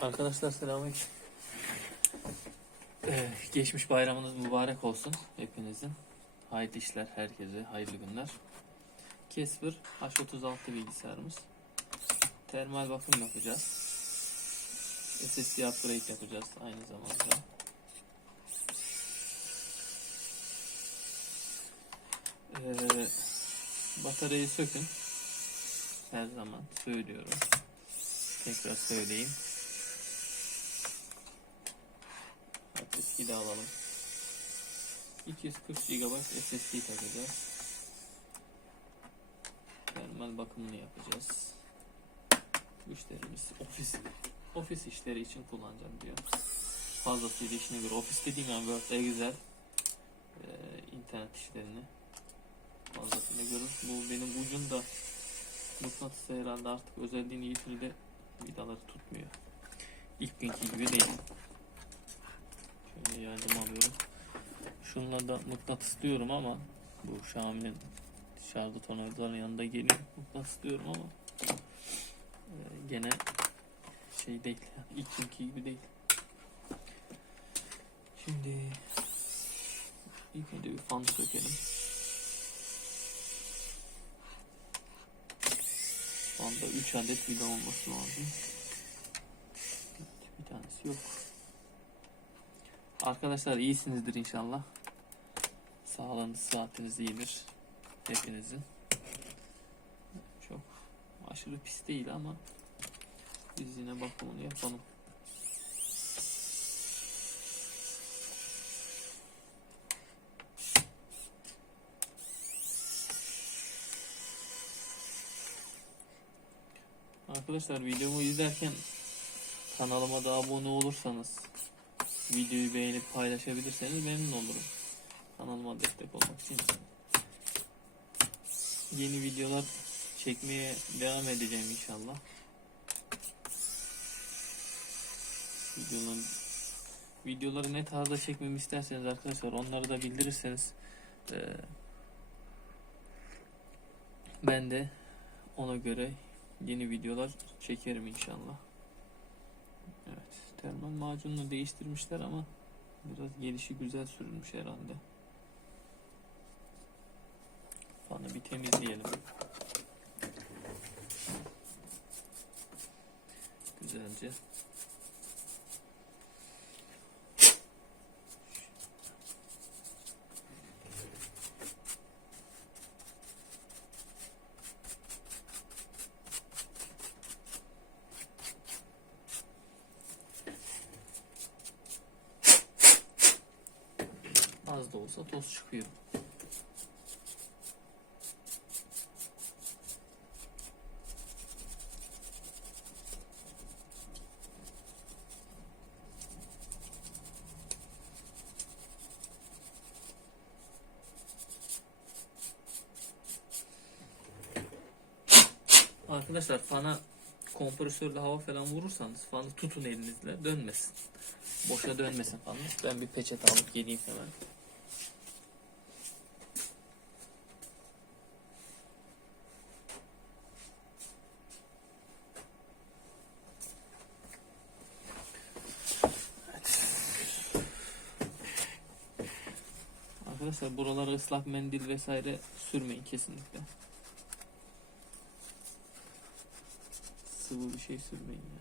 Arkadaşlar selamünaleyküm. Geçmiş bayramınız mübarek olsun hepinizin. Hayırlı işler herkese, hayırlı günler. Casper H36 bilgisayarımız. Termal bakım yapacağız. SSD upgrade yapacağız aynı zamanda. Bataryayı sökün. Her zaman söylüyorum. Tekrar söyleyeyim. SSD de alalım. 240 GB SSD takacağız. Termal bakımını yapacağız. Müşterimiz ofis işleri için kullanacağım diyor. Fazlasıyla işine göre. Ofis dediğim yani Word, Excel, internet işlerini fazlasıyla görür. Bu benim ucunda mıknatıs herhalde artık özelliğini yitirdi. Vidaları tutmuyor. İlk günkü gibi değil. Şöyle yardım alıyorum. Şunla da mıknatıs diyorum ama bu Xiaomi'nin şarjlı tornavidaların yanında geliyor. Mıknatıs diyorum ama gene şey değil. Yani ilk günkü gibi değil. Şimdi ilk önce bir fan sökelim. Fanda 3 adet vida olması lazım. Bir tanesi yok. Arkadaşlar iyisinizdir inşallah. Sağlığınız, sıhhatiniz iyidir. Hepinizin. Çok aşırı pis değil ama biz yine bakımını yapalım. Arkadaşlar videomu izlerken kanalıma da abone olursanız, videoyu beğenip paylaşabilirseniz memnun olurum. Kanalıma destek olmak için. Yeni videolar çekmeye devam edeceğim inşallah. Videoları ne tarzda çekmemi isterseniz arkadaşlar onları da bildirirseniz ben de ona göre yeni videolar çekerim inşallah. Evet, termal macununu değiştirmişler ama biraz gelişi güzel sürülmüş herhalde. Fanı bir temizleyelim. Güzelce. Az da olsa toz çıkıyor. Arkadaşlar fana kompresörle hava falan vurursanız fanı tutun elinizle, dönmesin. Boşa dönmesin fanınız. Ben bir peçete alıp geleyim hemen. Evet. Arkadaşlar buralara ıslak mendil vesaire sürmeyin kesinlikle. Sıvı bir şey sürmeyin yani.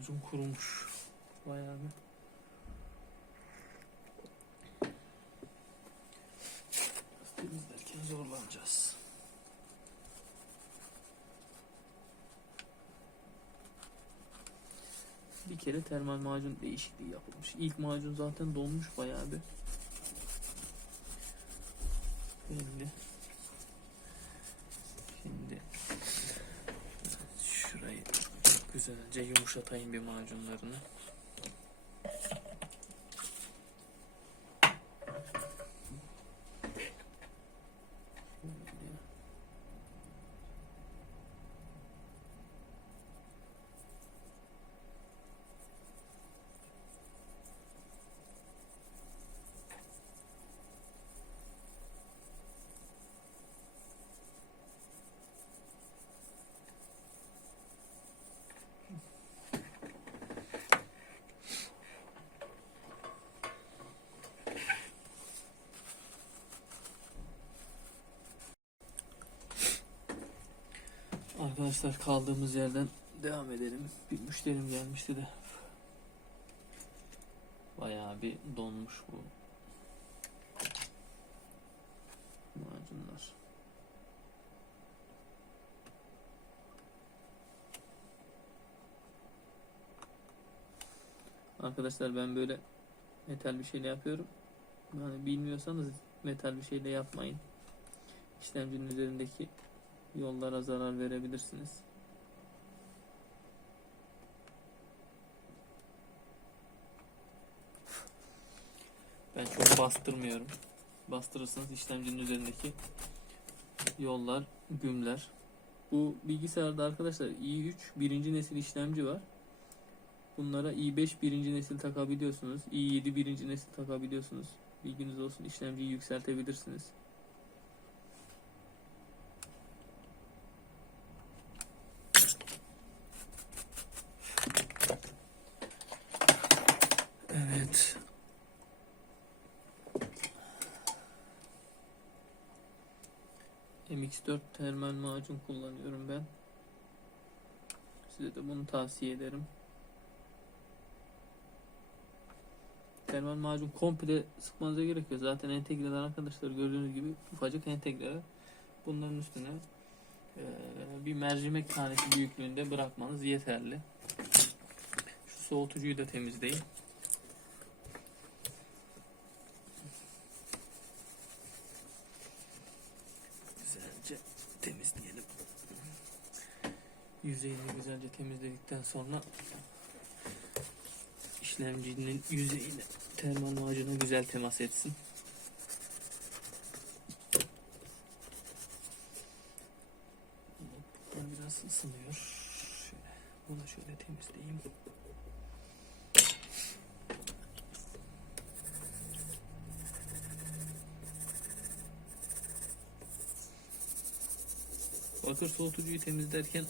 Uzun kurumuş. Bayağı bir. Temizlerken zorlanacağız. Bir kere termal macun değişikliği yapılmış. İlk macun zaten donmuş bayağı bir. Belli. Şimdi güzelce yumuşatayım bir macunlarını. Arkadaşlar kaldığımız yerden devam edelim. Bir müşterim gelmişti de bayağı bir donmuş bu macunlar. Arkadaşlar ben böyle metal bir şeyle yapıyorum. Yani bilmiyorsanız metal bir şeyle yapmayın. İşlemcinin üzerindeki yollara zarar verebilirsiniz. Ben çok bastırmıyorum. Bastırırsanız işlemcinin üzerindeki yollar gümler. Bu bilgisayarda arkadaşlar i3 birinci nesil işlemci var. Bunlara i5 birinci nesil takabiliyorsunuz. i7 birinci nesil takabiliyorsunuz. Bilginiz olsun, işlemciyi yükseltebilirsiniz. Evet. MX4 termal macun kullanıyorum ben. Size de bunu tavsiye ederim. Termal macun komple sıkmanıza gerekiyor. Zaten entegreler arkadaşlar gördüğünüz gibi ufacık entegreler. Bunların üstüne bir mercimek tanesi büyüklüğünde bırakmanız yeterli. Şu soğutucuyu da temizleyin. Güzelce temizleyelim. Yüzeyini güzelce temizledikten sonra işlemcinin yüzeyine termal macuna güzel temas etsin. Biraz ısınıyor. Şöyle, bunu da şöyle temizleyeyim. Bakır soğutucuyu temizlerken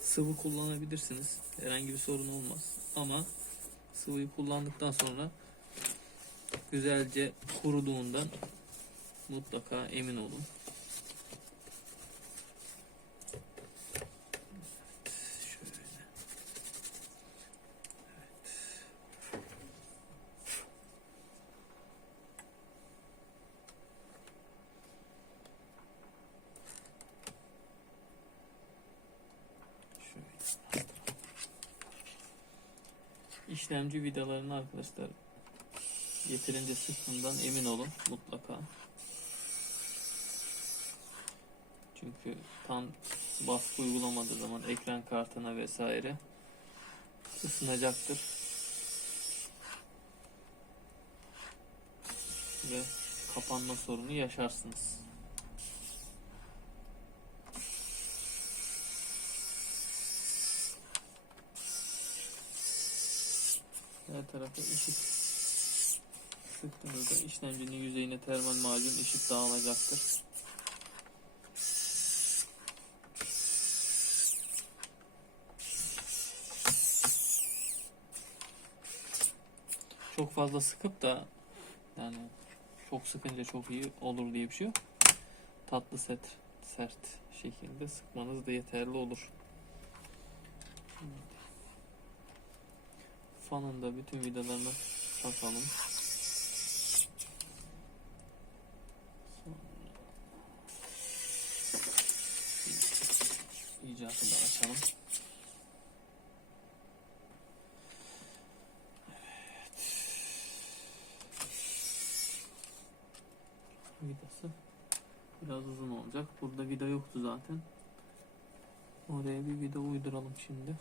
sıvı kullanabilirsiniz. Herhangi bir sorun olmaz. Ama sıvıyı kullandıktan sonra güzelce kuruduğundan mutlaka emin olun. İşlemci vidalarını arkadaşlar yeterince sıktığından emin olun mutlaka. Çünkü tam baskı uygulamadığı zaman ekran kartına vesaire ısınacaktır. Ve kapanma sorunu yaşarsınız. Her tarafa ışık sıktığınızda işlemcinin yüzeyine termal macun ışık dağılacaktır. Çok fazla sıkıp da yani çok sıkınca çok iyi olur diye bir şey yok. Tatlı sert şekilde sıkmanız da yeterli olur. Fanın da bütün vidalarını takalım. İcatı da açalım. Vidası biraz uzun olacak. Burada vida yoktu zaten. Oraya bir video uyduralım şimdi.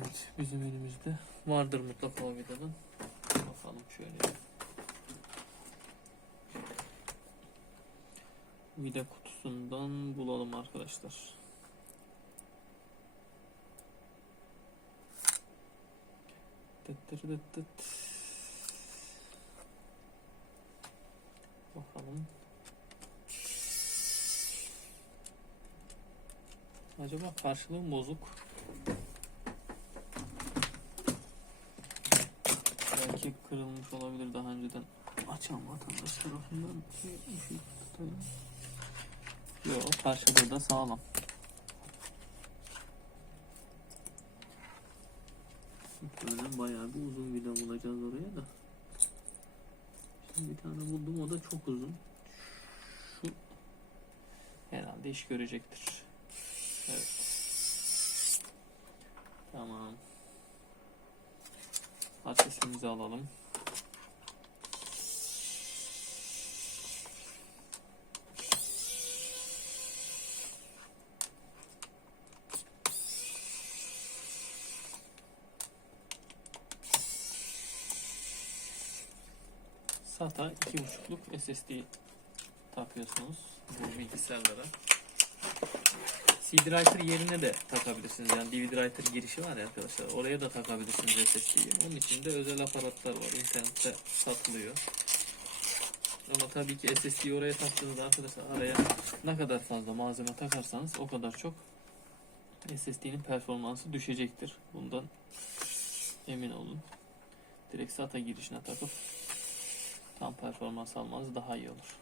Evet, bizim elimizde vardır mutlaka o videodan. Bakalım şöyle. Vida kutusundan bulalım arkadaşlar. Bakalım. Acaba karşılığı mı bozuk? Belki kırılmış olabilir daha önceden açan vatandaş tarafından. Yok, karşılığı da sağlam. Muhtemelen bayağı bir uzun vida bulacağız oraya da. Şimdi bir tane buldum, o da çok uzun. Şu herhalde iş görecektir. Evet. Tamam. Adresimizi alalım. SATA 2.5'luk SSD takıyorsunuz bu bilgisayarlara. CD writer yerine de takabilirsiniz. Yani DVD writer girişi var ya arkadaşlar. Oraya da takabilirsiniz SSD'yi. Onun için de özel aparatlar var. İnternette satılıyor. Ama tabii ki SSD'yi oraya taktığınızda arkadaşlar araya ne kadar fazla malzeme takarsanız o kadar çok SSD'nin performansı düşecektir. Bundan emin olun. Direkt SATA girişine takıp tam performans almanız daha iyi olur.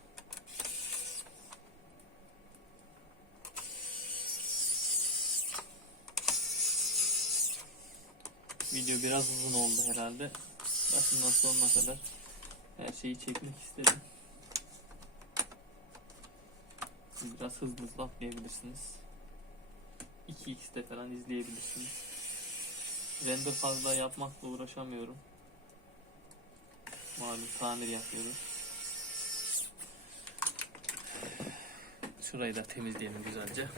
Video biraz uzun oldu herhalde. Başından sonuna kadar her şeyi çekmek istedim. Biraz hızlı atlayabilirsiniz. 2x'te falan izleyebilirsiniz. Render fazla yapmakla uğraşamıyorum. Malum tamir yapıyoruz. Şurayı da temizleyelim güzelce.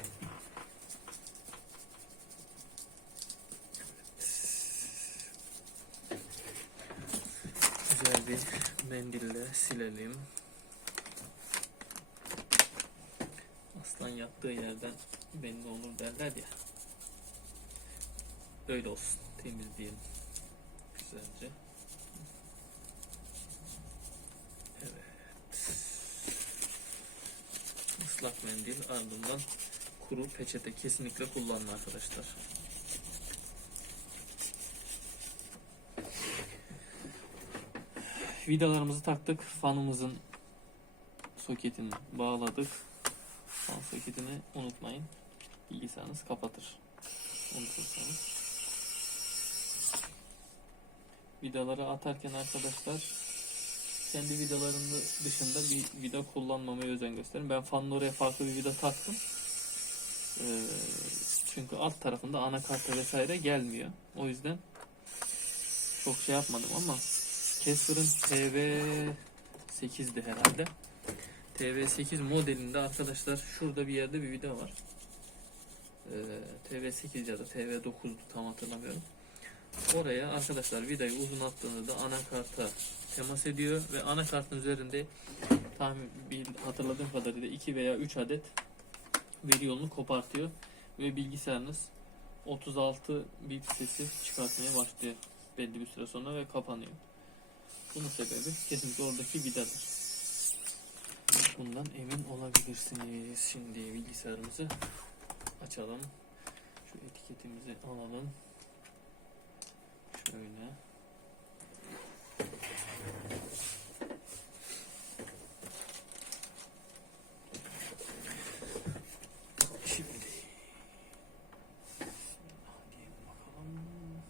Güzel bir mendille silelim. Aslan yattığı yerden belli olur derler ya. Öyle olsun. Temizleyelim. Güzelce. Evet. Islak mendil, ardından kuru peçete kesinlikle kullanın arkadaşlar. Vidalarımızı taktık. Fanımızın soketini bağladık. Fan soketini unutmayın. Bilgisayarınız kapatır. Unutursanız. Vidaları atarken arkadaşlar kendi vidalarının dışında bir vida kullanmamaya özen gösterin. Ben fanın oraya farklı bir vida taktım. Çünkü alt tarafında anakarta vesaire gelmiyor. O yüzden çok şey yapmadım ama Casper'ın TV8'di herhalde. TV8 modelinde arkadaşlar şurada bir yerde bir vida var. TV8 ya da TV9'du tam hatırlamıyorum. Oraya arkadaşlar vidayı uzun attığınızda anakarta temas ediyor ve anakartın üzerinde hatırladığım kadarıyla 2 veya 3 adet veri yolunu kopartıyor ve bilgisayarınız 36 bit sesi çıkartmaya başlıyor belli bir süre sonra ve kapanıyor. Bunun sebebi kesinlikle oradaki vidadır. Bundan emin olabilirsiniz. Şimdi bilgisayarımızı açalım. Şu etiketimizi alalım. Şöyle. Şimdi bakalım.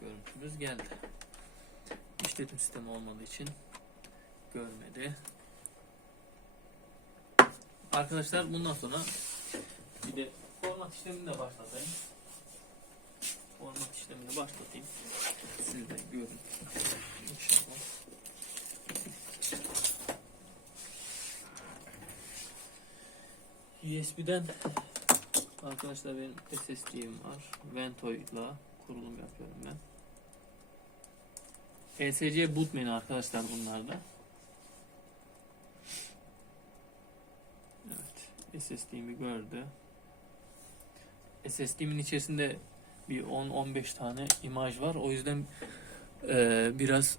Görüntümüz geldi. İşletim sistemi olmadığı için görmedi. Arkadaşlar bundan sonra bir de format işlemini de başlatayım. format işlemini başlatayım. Siz de görün. İnşallah. USB'den arkadaşlar benim SSD'm var. Vento'yla kurulum yapıyorum ben. ESC boot menü arkadaşlar bunlarda. Evet, SSD'mi gördü. SSD'min içerisinde bir 10-15 tane imaj var. O yüzden biraz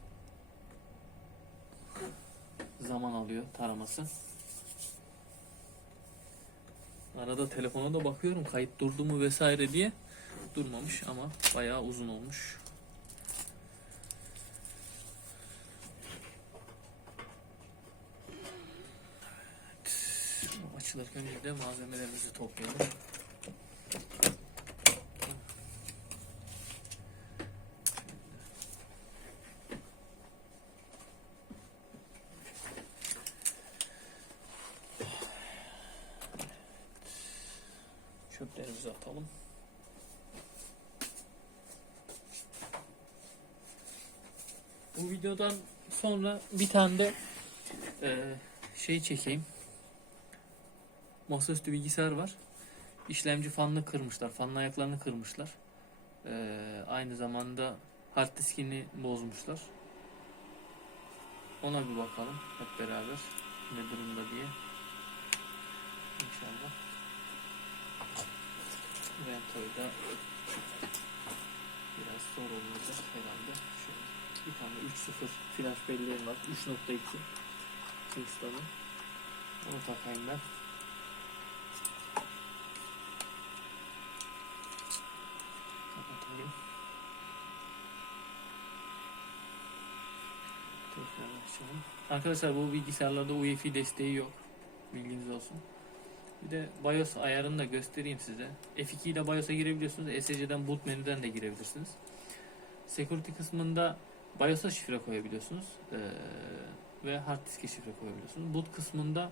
zaman alıyor taraması. Arada telefona da bakıyorum kayıt durdu mu vesaire diye. Durmamış ama bayağı uzun olmuş. Evet. Açılırken bir de malzemelerimizi toplayalım. Çöplerimizi atalım. Bu videodan sonra bir tane de şey çekeyim. Masaüstü bilgisayar var. İşlemci fanını kırmışlar. Fanın ayaklarını kırmışlar. Aynı zamanda hard diskini bozmuşlar. Ona bir bakalım hep beraber. Ne durumda diye. İnşallah. Vento'da biraz zor olacak herhalde. Şöyle bir tane 3.0 flash belleğim var. 3.2 Kingston'ın. Onu takayım ben. Kapatayım. Tekrar açalım. Arkadaşlar bu bilgisayarlarda UEFI desteği yok. Bilginiz olsun. Bir de BIOS ayarını da göstereyim size. F2 ile BIOS'a girebiliyorsunuz. ESC'den boot menüden de girebilirsiniz. Security kısmında BIOS'a şifre koyabiliyorsunuz. Ve hard disk'e şifre koyabiliyorsunuz. Boot kısmında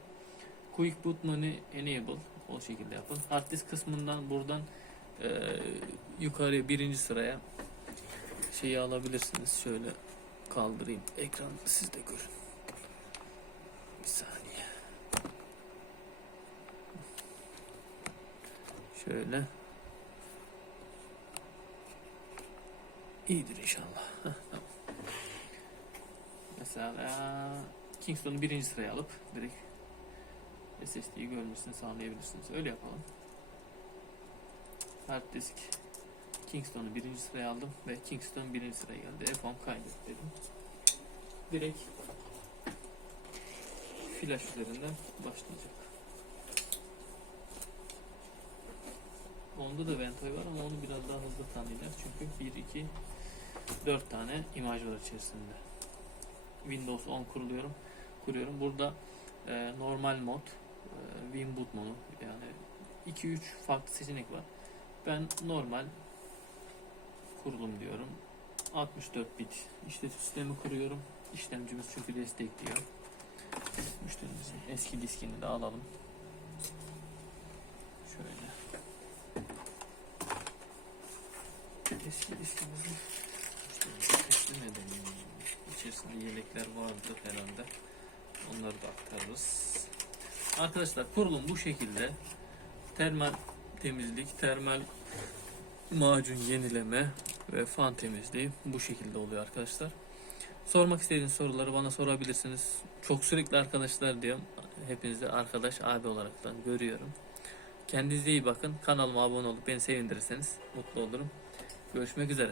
Quick Boot Menu Enable, o şekilde yapın. Hard disk kısmından buradan yukarıya birinci sıraya şeyi alabilirsiniz. Şöyle kaldırayım. Ekran siz de görün. Bir saniye. Şöyle. İyidir inşallah. Heh, tamam. Mesela Kingston'u birinci sıraya alıp direkt SSD'yi görmesini sağlayabilirsiniz. Öyle yapalım. Hard disk Kingston'u birinci sıraya aldım ve Kingston birinci sıraya geldi. F10 kaydet dedim. Direkt flash üzerinden başlayacak. Onda da Ventoy var ama onu biraz daha hızlı tanıyacak. Çünkü 1, 2, 4 tane imaj var içerisinde. Windows 10 kuruyorum. Burada normal mod, Winboot modu, yani 2-3 farklı seçenek var. Ben normal kurulum diyorum. 64 bit işletim sistemi kuruyorum. İşlemcimiz çünkü destekliyor. Müşterimizin eski diskini de alalım. Şöyle. Eski diskimizi teslim edelim. İçerisinde yedekler vardır herhalde. Onları da aktarırız. Arkadaşlar kurulum bu şekilde. Termal temizlik, termal macun yenileme ve fan temizliği bu şekilde oluyor arkadaşlar. Sormak istediğiniz soruları bana sorabilirsiniz. Çok sürekli arkadaşlar diyorum. Hepinizi arkadaş, abi olaraktan görüyorum. Kendinize iyi bakın. Kanalıma abone olup beni sevindirirseniz mutlu olurum. Görüşmek üzere.